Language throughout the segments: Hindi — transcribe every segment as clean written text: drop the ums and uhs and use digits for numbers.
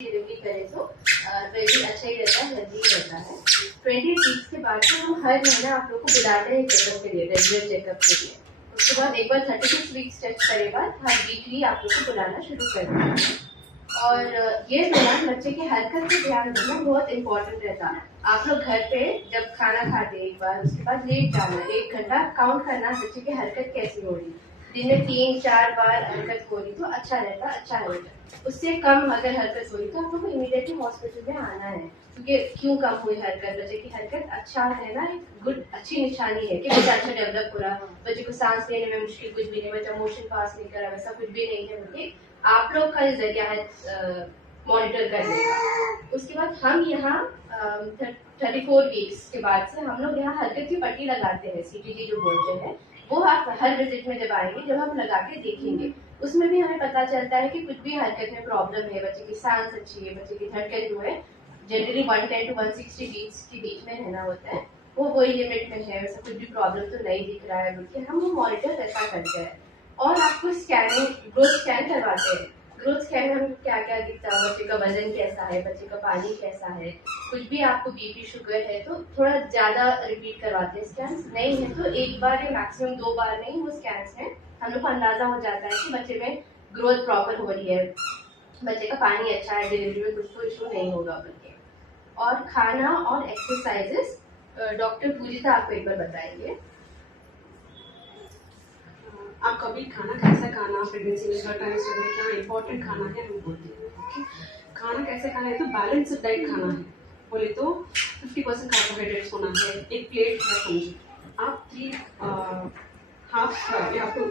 डिलीवरी करें तो ये अच्छा ही रहता है, हेल्दी रहता है। 20 वीक्स के बाद में हम हर महीना आप लोग को बुलाते हैं चेकअप के लिए, रेगुलर चेकअप के लिए। उसके बाद एक बार 36 वीक्स टेस्ट करे बाद हर वीकली आप लोग को बुलाना शुरू कर देंगे। और ये दौरान बच्चे की हरकत पे ध्यान देना बहुत इंपॉर्टेंट रहता है। आप लोग घर पे जब खाना खाते एक बार, उसके बाद लेट जाना, 1 घंटा काउंट करना बच्चे की हरकत कैसी हो रही। दिन में 3-4 बार हरकत हो रही तो अच्छा रहता, अच्छा रहेगा। उससे कम अगर हरकत हुई तो आप लोग को इमीडिएटली हॉस्पिटल में आना है, क्योंकि क्यों कम हुई हरकत, बच्चे की हरकत अच्छा रहना एक गुड अच्छी निशानी है कि बच्चा अच्छा डेवलप हो रहा, बच्चे को सांस लेने में मुश्किल कुछ भी नहीं, बच्चा मोशन पास नहीं कर रहा, वैसा कुछ भी नहीं है, बल्कि आप लोग का जरिया है मॉनिटर करने का। उसके बाद हम यहाँ 34 वीक्स के बाद से हम लोग यहाँ हरकत की पट्टी लगाते हैं, CTG जो बोलते हैं, वो आप हर विजिट में जब आएंगे, जब हम लगा के देखेंगे, उसमें भी हमें पता चलता है कि कुछ भी हरकत में प्रॉब्लम है, बच्चे की सांस अच्छी है, बच्चे की धड़कन जो है जनरली 110 to 160 बीट्स के बीच में रहना होता है, वो वही लिमिट में है, वैसा कुछ भी प्रॉब्लम तो नहीं दिख रहा है, बल्कि हम वो मॉनिटर ऐसा करते हैं। और आपको स्कैनिंग, ग्रोथ स्कैन करवाते हैं। ग्रोथ स्कैन में हम क्या क्या दिखता है, बच्चे का वजन कैसा है, बच्चे का पानी कैसा है, कुछ भी आपको BP शुगर है तो थोड़ा ज्यादा रिपीट करवाते हैं स्कैन, नहीं है तो एक बार या मैक्सिमम 2 बार में ही वो स्कैन है, हम लोग को अंदाजा हो जाता है कि बच्चे में ग्रोथ प्रॉपर हो रही है, बच्चे का पानी अच्छा है, डिलीवरी में कुछ तो इशू नहीं होगा बल्कि। और खाना और एक्सरसाइजेस डॉक्टर पूजिता आपको एक बार बताएंगे। आप कभी खाना कैसा खाना, प्रेगनेंसी में हर टाइम में क्या इंपॉर्टेंट खाना है हम बोलते हैं। ओके, खाना कैसे खाना है तो बैलेंस्ड डाइट खाना है। बोले तो 50% कार्बोहाइड्रेट्स होना है, एक प्लेट है समझो, आप 3 हाफ या तो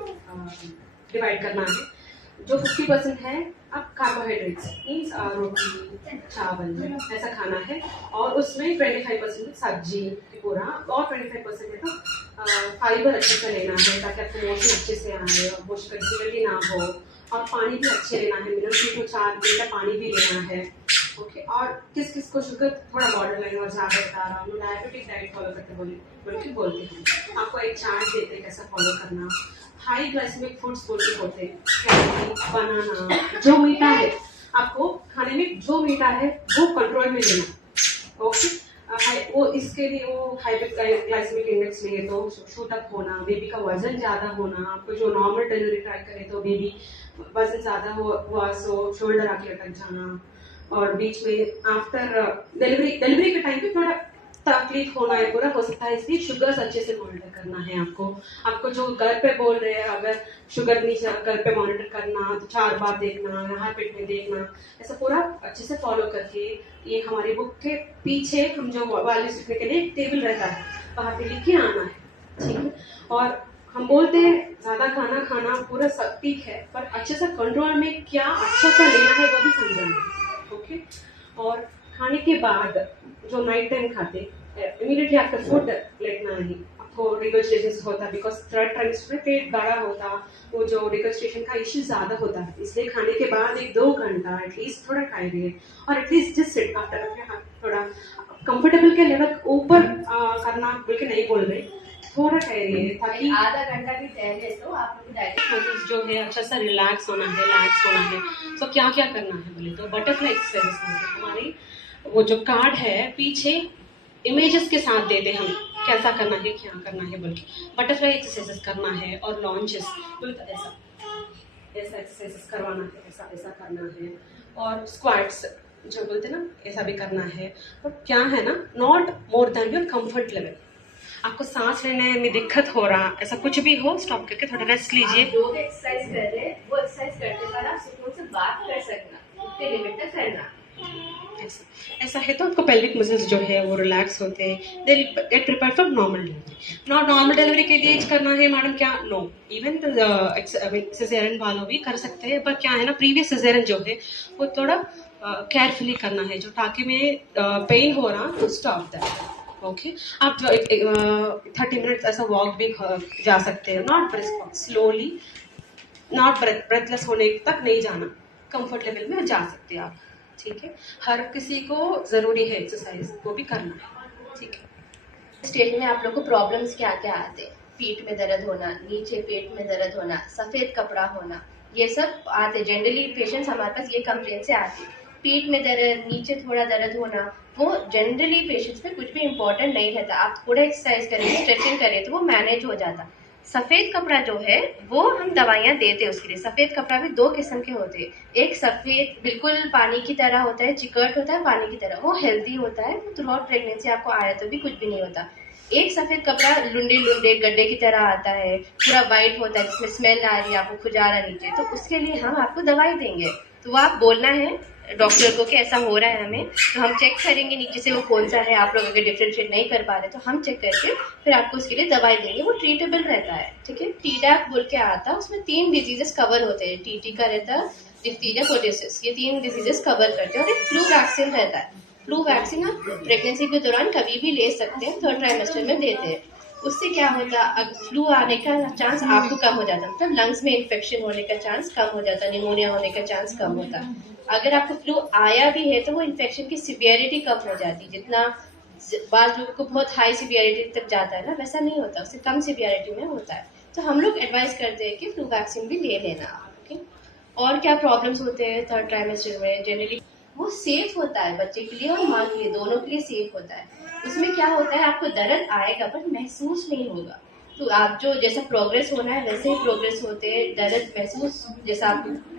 डिवाइड करना है। जो 50% है आप कार्बोहाइड्रेट्स मीन्स रोटी चावल ऐसा खाना है, और उसमें 25% सब्जी पूरा, और 25% है तो फाइबर अच्छे से लेना है ताकि आपको मोशन अच्छे से आए और मोशन का डिफिकल्टी ना हो, और पानी भी अच्छे लेना है, मिनरल 3 to 4 लीटर पानी भी लेना है। ओके, और किस किस को शुगर थोड़ा बॉर्डर लाइन और ज़्यादा बता रहा हूँ, डायबिटिक डाइट फॉलो करते बोल के बोलते हैं। आपको एक चार्ट देते हैं कैसा फॉलो करना। हाई ग्लाइसेमिक फूड्स बोल के होते हैं, कैंडी, बनाना, जो मीठा है आपको खाने में, जो मीठा है वो कंट्रोल में लेना। ओके, वो इसके लिए वो हाई ग्लाइसेमिक इंडेक्स लिए तो शूटअप होना, बेबी का वजन ज्यादा होना, आपको जो नॉर्मल डिलीवरी ट्राई करे तो बेबी वजन ज्यादा हुआ सो शोल्डर आके अटक जाना, और बीच में आफ्टर डिलीवरी के टाइम पे थोड़ा तकलीफ होना है पूरा हो सकता है, इसलिए शुगर अच्छे से मॉनिटर करना है आपको जो घर पे बोल रहे हैं, अगर शुगर नहीं घर पे मॉनिटर करना तो 4 बार देखना, यहाँ पेट में देखना, ऐसा पूरा अच्छे से फॉलो करके। ये हमारी बुक के पीछे हम जो वैल्यूज लिखने के लिए टेबल रहता है, वहाँ पे लिख के आना है, ठीक है। और हम बोलते हैं ज्यादा खाना खाना पूरा सब ठीक है, पर अच्छे से कंट्रोल में क्या अच्छा सा लेना है वो भी समझाना है। ओके, और खाने के बाद जो नाइट टाइम खाते इमीडिएटली आफ्टर फूड लेटना नहीं, आपको रिगस्ट्रेशन होता है, बिकॉज थर्ड ट्राइमेस्टर में पेट बड़ा होता, वो जो रिगस्ट्रेशन का इश्यू ज्यादा होता है, इसलिए खाने के बाद 1-2 घंटा एटलीस्ट थोड़ा खाइए, और एटलीस्ट जस्ट सिट आफ्टर थोड़ा कंफर्टेबल के लेवल ऊपर करना बोल के नहीं बोल रहे, थोड़ा ठहरिए ताकि आधा घंटा भी ठहरे तो आप लोग डायरेक्ट जो है अच्छा सा रिलैक्स होना है। तो क्या क्या करना है बोले तो बटरफ्लाई एक्सरसाइज हमारी वो जो कार्ड है पीछे इमेजेस के साथ देते हम कैसा करना है क्या करना है बोल के, बटरफ्लाई एक्सरसाइजेस करना है, और लॉन्चेस बोले तो ऐसा एक्सरसाइजेस करवाना है, ऐसा करना है, और स्क्वाट्स जो बोलते ना ऐसा भी करना है। और क्या है ना, not more than your comfort level. आपको सांस लेने में दिक्कत हो रहा, ऐसा कुछ भी हो, स्टॉप करके थोड़ा रेस्ट लीजिए। जो भी एक्सरसाइज कर रहे हैं वो एक्सरसाइज करते पर आप सुकून से बात कर सकना, उतने लिमिट तक करना। ऐसा है तो आपको पेल्विक मसल्स जो है वो रिलैक्स होते हैं, they get prepare for normal delivery. Normal delivery के लिए करना है मैडम क्या, नो, इवन सिजेरियन वालों भी कर सकते हैं, पर क्या है ना, प्रीवियस सिजेरियन जो है वो थोड़ा केयरफुली करना है, जो टाँके में पेन हो रहा तो स्टॉप दैट। ओके, आप 30 मिनट्स ऐसा वॉक भी जा सकते हैं, not brisk walk, slowly, not breathless होने तक नहीं जाना, कंफर्ट लेवल में जा सकते हैं आप, ठीक है। हर किसी को जरूरी है एक्सरसाइज, वो भी करना है, ठीक है। स्टेज में आप लोग को प्रॉब्लम्स क्या क्या आते हैं, पीठ में दर्द होना, नीचे पेट में दर्द होना, सफेद कपड़ा होना, ये सब आते जनरली पेशेंट्स हमारे पास ये कंप्लेंट से आते हैं। पीठ में दर्द, नीचे थोड़ा दर्द होना, वो जनरली पेशेंट्स में कुछ भी इम्पोर्टेंट नहीं रहता। आप थोड़ा एक्सरसाइज करें, स्ट्रेचिंग करें तो वो मैनेज हो जाता। सफेद कपड़ा जो है वो हम दवाइयाँ देते हैं उसके लिए। सफेद कपड़ा भी 2 किस्म के होते हैं। एक सफेद बिल्कुल पानी की तरह होता है, चिकट होता है पानी की तरह, वो हेल्दी होता है, वो थ्रू आउट प्रेगनेंसी आपको आया तो भी कुछ भी नहीं होता। एक सफेद कपड़ा लुंडे लुंडे गड्ढे की तरह आता है, पूरा वाइट होता है, जिसमें स्मेल आ रही है, आपको खुजारा नीचे, तो उसके लिए हम आपको दवाई देंगे। तो वो आप बोलना है डॉक्टर को कि ऐसा हो रहा है हमें, तो हम चेक करेंगे नीचे से वो कौन सा है। आप लोग अगर डिफ्रेंशिएट नहीं कर पा रहे तो हम चेक करके फिर आपको उसके लिए दवाई देंगे, वो ट्रीटेबल रहता है। ठीक है, टीडैप बोल के आता है, उसमें 3 डिजीजेस कवर होते हैं। टीटी का रहता है, डिप्थीरिया, परtussis, ये 3 डिजीजेस कवर करते हैं। और एक फ्लू वैक्सीन रहता है। फ्लू वैक्सीन आप प्रेगनेंसी के दौरान कभी भी ले सकते हैं, 3rd ट्राइमेस्टर में देते हैं। उससे क्या होता है, फ्लू आने का चांस आपको कम हो जाता है, मतलब लंग्स में इन्फेक्शन होने का चांस कम हो जाता है, निमोनिया होने का चांस कम होता है। अगर आपको फ्लू आया भी है तो वो इन्फेक्शन की सिवियरिटी कम हो जाती है। जितना बाद लोगों को बहुत हाई सिवियरिटी तक जाता है ना, वैसा नहीं होता, उससे कम सिवियरिटी में होता है। तो हम लोग एडवाइस करते हैं कि फ्लू वैक्सीन भी ले लेना। ओके, और क्या प्रॉब्लम्स होते हैं 3rd ट्राइमेस्टर में? जनरली वो सेफ होता है बच्चे के लिए और माँ के लिए, दोनों के लिए सेफ होता है। उसमें क्या होता है, आपको दर्द आएगा बट महसूस नहीं होगा। तो आप जो जैसा प्रोग्रेस होना है वैसे ही प्रोग्रेस होते हैं। दर्द महसूस जैसा आपको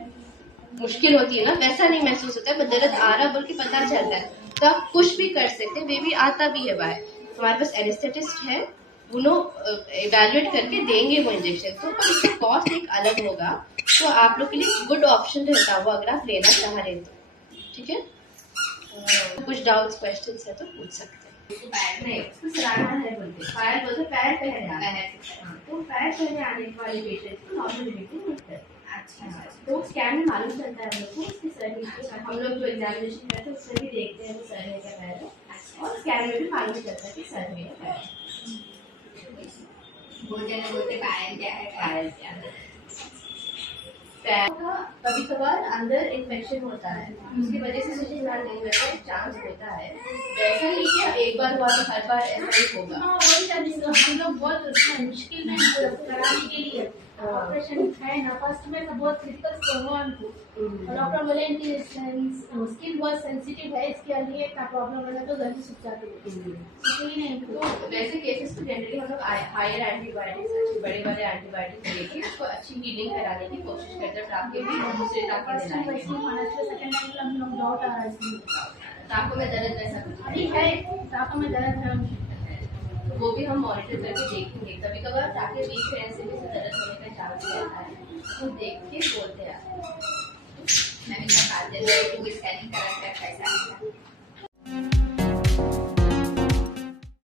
मुश्किल होती है ना, वैसा नहीं महसूस होता है, पर दर्द आ रहा बोल के पता चलता है, तो आप कुछ भी कर सकते हैं। बेबी आता भी है बाहर, हमारे पास एनेस्थेटिस्ट है, उन्होंने इवेल्युएट करके देंगे वो इंजेक्शन। तो पर इसका कॉस्ट एक अलग होगा, तो आप लोग के लिए गुड ऑप्शन रहता है वो, अगर आप लेना चाह रहे हैं तो। ठीक है, कुछ डाउट्स क्वेश्चंस है तो पूछ सकते हैं। पैर नहीं, उसको सराहना है बोलते, पैर बोलते, पैर पहने आने। हाँ, तो पैर पहने आने वाले पेशेंट को नॉर्मल डिलीवरी होता है। अच्छा, तो स्कैन में मालूम चलता है हम लोग को उसके सर नीचे। हम लोग जो एग्जामिनेशन करते हैं उसमें भी देखते हैं वो सर है क्या पैर है, और स्कैन में भी मालूम चलता है कि सर है या पैर है। भोजन बोलते पायल क्या है, पायल क्या है। पैर का कभी कभार अंदर इन्फेक्शन होता है, उसकी वजह से मुझे ध्यान नहीं रहता, चांस होता है। वैसा नहीं कि एक बार हुआ तो हर बार ऐसा ही होगा। हम लोग बहुत मुश्किल में कराने के लिए ऑपरेशन है ना, फर्स्ट में तो बहुत क्रिटिकल प्रॉब्लम थी, और डॉक्टर बोले कि स्किन बहुत सेंसिटिव है, इसके लिए क्या प्रॉब्लम है तो जल्दी सूख जाती है। नहीं तो वैसे केसेस को जनरली हम लोग हायर एंटीबायोटिक्स, बड़े बड़े एंटीबायोटिक्स देके उसको अच्छी हीलिंग कराने की कोशिश करते हैं। टाके भी दूसरे टाके दिलाएंगे। सेकंड टाइम हम लोग डाउट आ रहा है इसमें, टाकों में दर्द वैसा कुछ अभी है टाँकों में दर्द है, तो वो भी हम मॉनिटर करके देखेंगे। कभी कभार टाके वीक रहने से भी दर्द होने का चांस रहता है, तो देख के बोलते हैं। मैं भी निकाल देते हैं, स्कैनिंग करा कर कैसा